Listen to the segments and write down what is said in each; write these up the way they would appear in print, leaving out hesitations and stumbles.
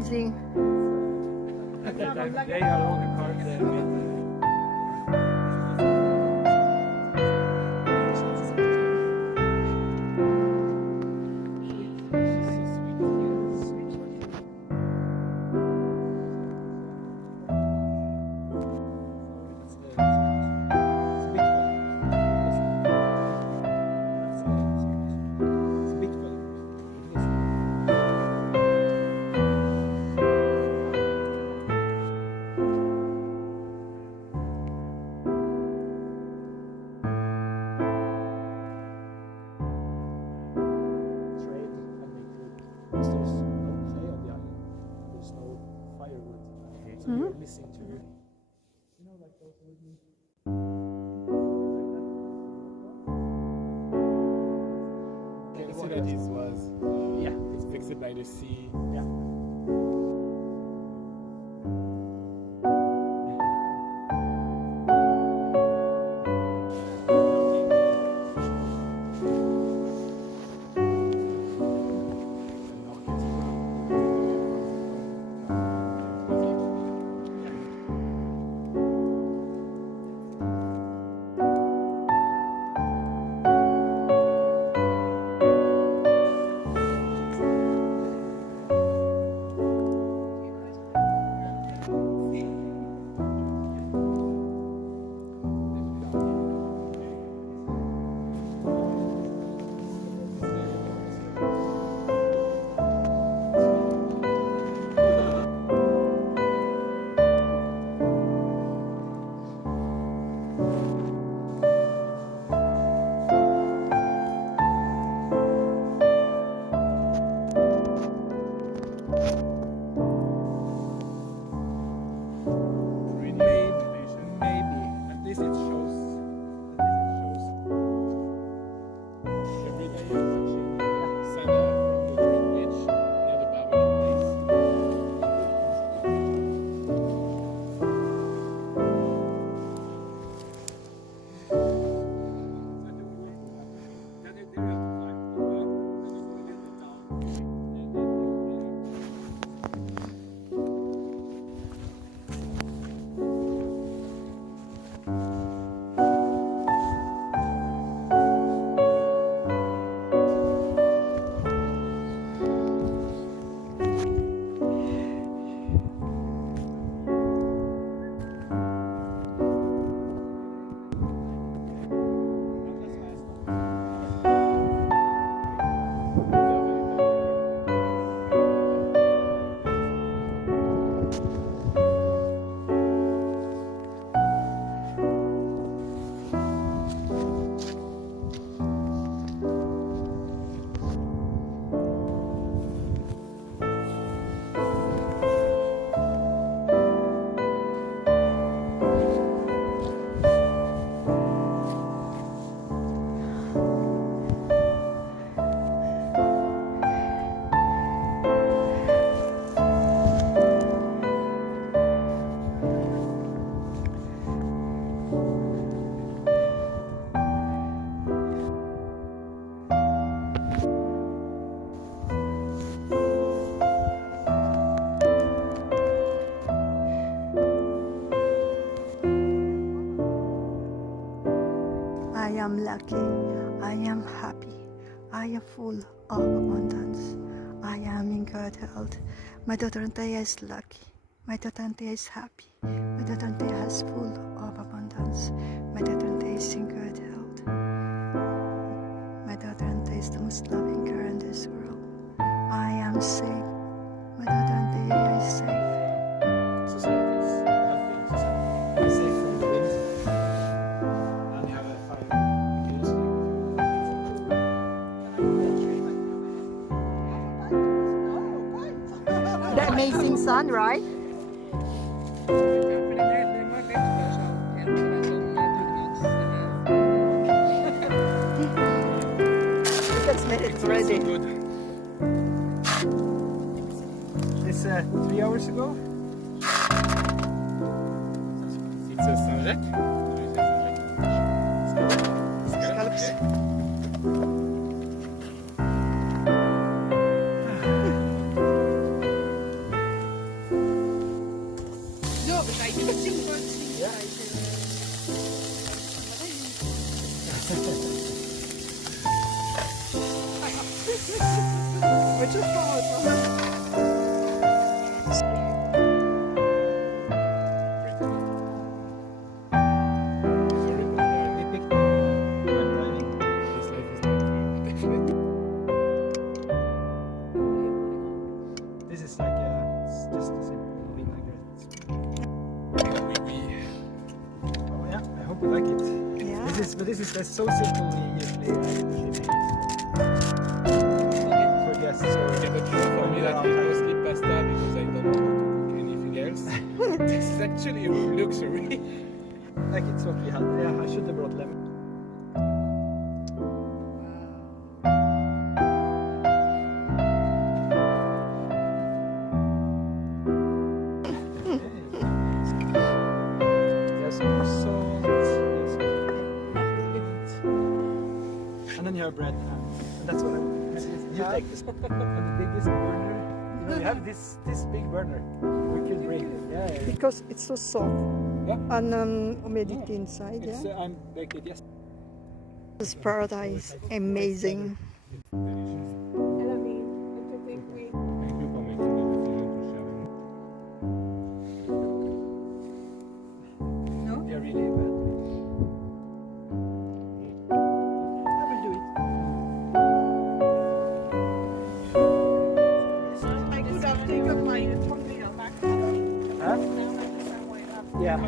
amazing. Missing to, you know, like those wooden. The facilities was, it's fixed by the sea. Yeah. I am lucky, I am happy, I am full of abundance, I am in good health. My daughter Antea is lucky, my daughter Antea is happy, my daughter Antea is full of abundance, my daughter Antea is in good health. My daughter Antea is the most loving girl in this world. I am safe, my daughter Antea is safe. Amazing sun, right? It's ready. It's 3 hours ago. It's a Saint-Jacques. Scallops. This is like it's just a simple vinaigrette. Oh yeah, I hope you like it. Yeah. This is so simple. We usually put it for guests. So Yeah, but for me that is mostly pasta because I don't know how to cook anything else. This is actually a luxury. like it's what we had. Yeah, I should have brought lemon. There's some more salt. There's some and then you have bread, and that's what I want. You take this. And the biggest burner. You know, you have this big burner. We could bring. Yeah. Because it's so soft Yeah. and humidity inside. It's Yeah. I'm baked it yesterday. This paradise, amazing. They're really bad. I will do it. I could have taken my thumbnail back. Huh? Yeah.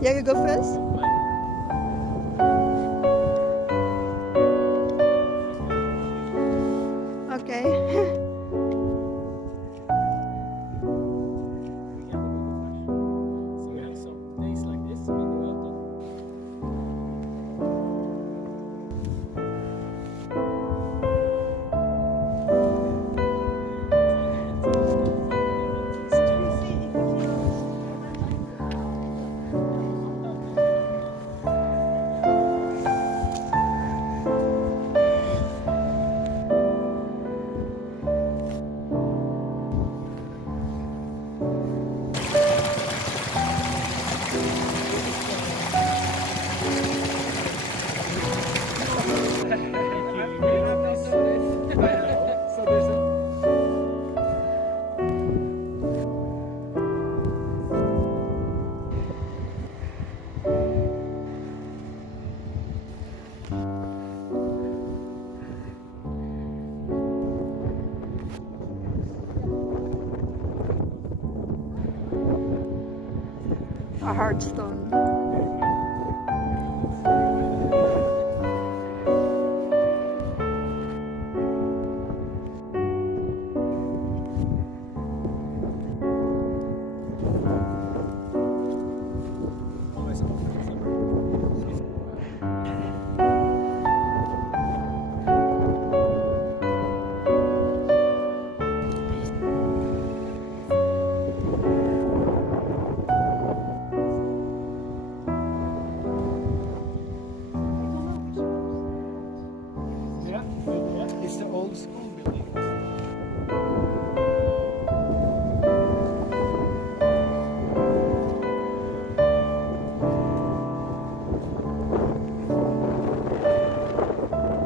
Yeah, you go first. Okay. So we have some days like this. We go out and so there's a A hard stone.